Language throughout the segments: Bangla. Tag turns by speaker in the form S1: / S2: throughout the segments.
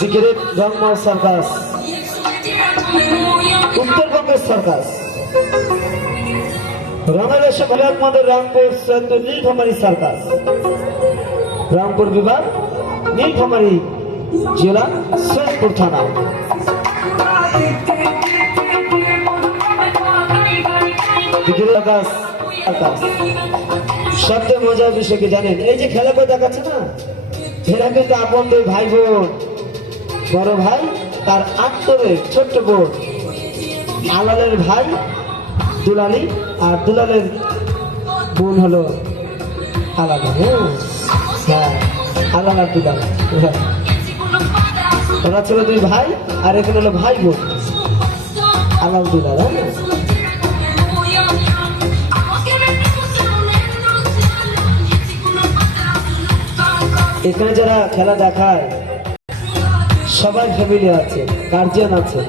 S1: সিগারেট রংমহল সার্কাস উত্তরবঙ্গের সার্কাস বাংলাদেশ ভারত মধ্যে রামপুর সৈয়দ নীলফামারী সার্কাস রামপুর বিভাগ, নীলফামারী জেলা সৈয়দপুর থানা। সবচেয়ে মজার বিষয় কি জানেন? এই যে খেলা করে দেখাচ্ছে না? এরা কিন্তু আপন দুই ভাই বোন বড় ভাই, তার আত্মরের ছোট্ট বোন। আলালের ভাই, দুলালি, আর দুলালের বোন হলো আলাদা হ্যাঁ। হ্যাঁ আর হ্যাঁ। ওরা ছিল দুই ভাই, আর এখানে হলো ভাই বোন। আলাল দুলাল হ্যাঁ এখানে যারা খেলা দেখায়, সবাই ফ্যামিলি আছে গার্জিয়ান আছে।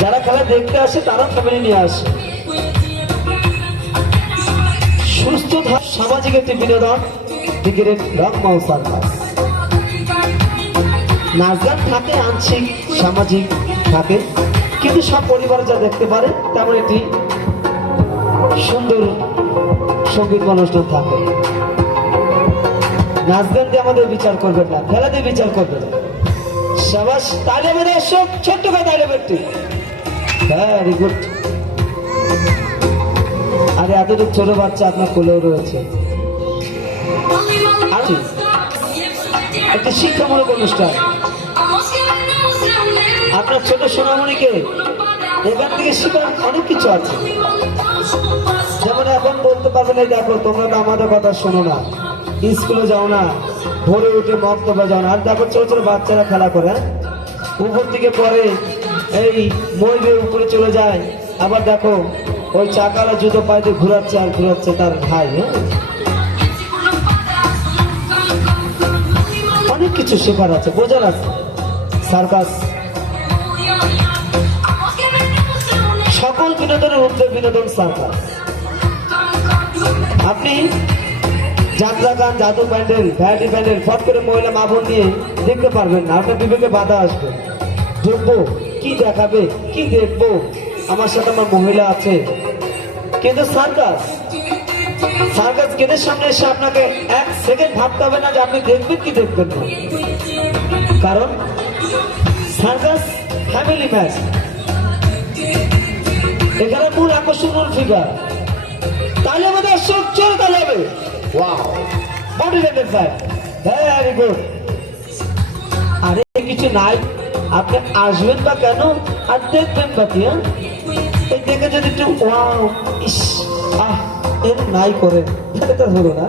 S1: যারা খেলা দেখতে আসে তারা ফ্যামিলি নিয়ে আসে। সুস্থ সামাজিক একটি বিনোদন। ক্রিকেটের রকমাও সার্কাস নাচ গান থাকে আংশিক, সামাজিক থাকে, কিন্তু সব পরিবার যা দেখতে পারে, তেমন একটি সুন্দর সংগীত অনুষ্ঠান থাকে। নাচ গান দিয়ে আমাদের বিচার করবেন না খেলা দিয়ে বিচার করবেন সবাস তালে মেরে সব ছোট্ট করে তালে মেরতে ভেরি গুড আরে এতটুকু ছোট বাচ্চা আপনার কোলেও রয়েছে। আছে একটা শিক্ষামূলক অনুষ্ঠান। আপনার ছোট সোনামণিকে এখান থেকে শেখার অনেক কিছু আছে। যেমন এখন বলতে পারবেন দেখো, তোমরা তো আমাদের কথা শোনো না। স্কুলে যাও না, ভোরে উঠে মক্তব্য যাও না। আর দেখো, ছোট ছোট বাচ্চারা খেলা করে হ্যাঁ? উপর থেকে পরে এই মই উপরে চলে যায়। আবার দেখো, ওই চাকালা জুতো পাইতে ঘুরাচ্ছে আর ঘুরাচ্ছে তার ভাই হ্যাঁ? অনেক কিছু শেখার আছে, বোঝার আছে। সার্কাস। সকল বিনোদনের ঊর্ধ্বে বিনোদন সার্কাস। আপনি যাত্রা গান, জাদু প্যান্ডেল ভ্যারাইটি প্যান্ডেল, ফট করে মহিলা মা বোন নিয়ে দেখতে পারবেন না, আপনার বিবেকে বাধা আসবে। দেখব, কি দেখাবে, কি দেখব? আমার সাথে আমার মহিলা আছে। কিন্তু সার্কাস সার্কাস গেটের সামনে এসে আপনাকে এক সেকেন্ড ভাবতে হবে না যে আপনি দেখবেন কি দেখবেন না। কারণ সার্কাস ফ্যামিলি ম্যাচ। এখানে মূল আকর্ষণ মূল ফিগার তাহলে আমাদের সব চলে তাহলে হবে wow body level five very good আরে কিছু নাই। আপনি আসবেন বা কেন? আর দেখবেন বা কি হ্যাঁ? এই দেখে যদি একটু ওয়াও ইস আহ। এর নাই করে। এটা তো হলো না।